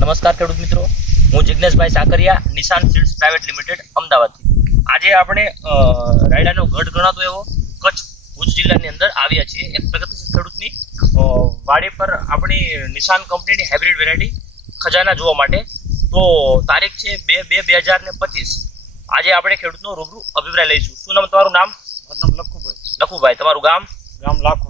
નમસ્કાર ખેડૂત મિત્રો. હું જિજ્ઞેશભાઈ સાકરિયા નિશાન સીડ્સ પ્રાઇવેટ લિમિટેડ અમદાવાદથી. આજે આપણે રાયડાનો ગઢ ગણાતો એવો કચ્છ ભુજ જિલ્લાની અંદર આવ્યા છીએ. એક પ્રગતિશીલ ખેડૂતની વાડી પર આપણી નિશાન કંપનીની હાઇબ્રિડ વેરાયટી ખજાના જોવા માટે. તો તારીખ છે બે બે બે હજાર ને પચીસ. આજે આપણે ખેડૂતનો રૂબરૂ અભિપ્રાય લઈશું. શું નામ તમારું નામ? નામ લખુભાઈ. લખુભાઈ તમારું ગામ? ગામ લાખો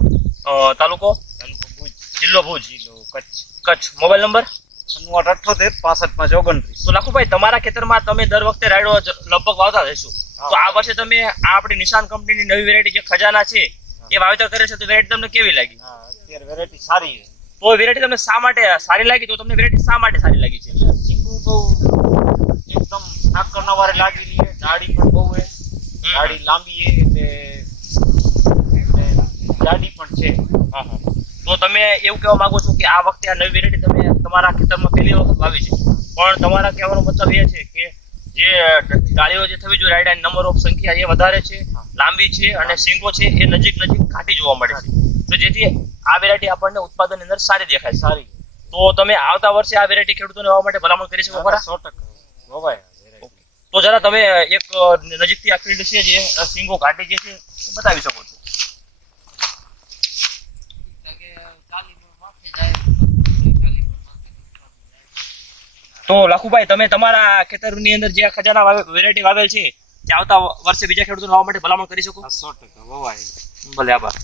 તાલુકો? તાલુકો ભુજ. જિલ્લો ભુજ. જિલ્લો કચ્છ. કચ્છ. Mobile number? છન્નું આઠ અઠ્ઠોતેર પાસઠ પાંચ ઓગણત્રીસ. તો લાખુભાઈ તમારા ખેતરમાં તમે દર વખતે રાયડો લગભગ વાવતા રહેશો. તો આ વર્ષે તમે આ આપણી નિશાન કંપનીની નવી વેરાયટી જે ખજાના છે એ વાવેતર કરે છે તો વેરાયટી તમને કેવી લાગી? અત્યારે વેરાયટી સારી છે. તો વેરાયટી તમને શા માટે સારી લાગી? તો તમને વેરાયટી શા માટે સારી લાગી છે? સિંગુ બહુ એકદમ ઠાકર નવારે લાગી રહી છે જાડી પણ બહુ છે જાડી લાંબી છે એટલે જાડી પણ છે. હા, હા. તો તમે એવું કહેવા માંગો છો કે આ વખતે આ નવી વેરાયટી તમે તમારા ખેતરમાં પહેલી વખત વાવી છે. પણ તમારા કહેવાનો મતલબ એ છે કે જે ડાળીઓ જે થવી જોઈએ રાયડાની નંબર ઓફ સંખ્યા એ વધારે છે લાંબી છે અને સિંગો છે એ નજીક નજીક ઘાટી જોવા મળે છે. તો જેથી આ વેરાયટી આપણને ઉત્પાદનની અંદર સારી દેખાય સારી. તો તમે આવતા વર્ષે આ વેરાયટી ખેડૂતોને વાવવા માટે ભલામણ કરી શકો ખરા? સો ટકા. વવાય તો જરા તમે એક નજીકથી આ ફિલ્ડ છે જે સિંગો ઘાટી જે છે બતાવી શકો છો. તો લાખુભાઈ તમે તમારા ખેતરની અંદર જે ખજાના વેરાયટી વાવેલ છે તે આવતા વર્ષે બીજા ખેડૂતો લાવવા માટે ભલામણ કરી શકો? સો ટકા ભલે આભાર.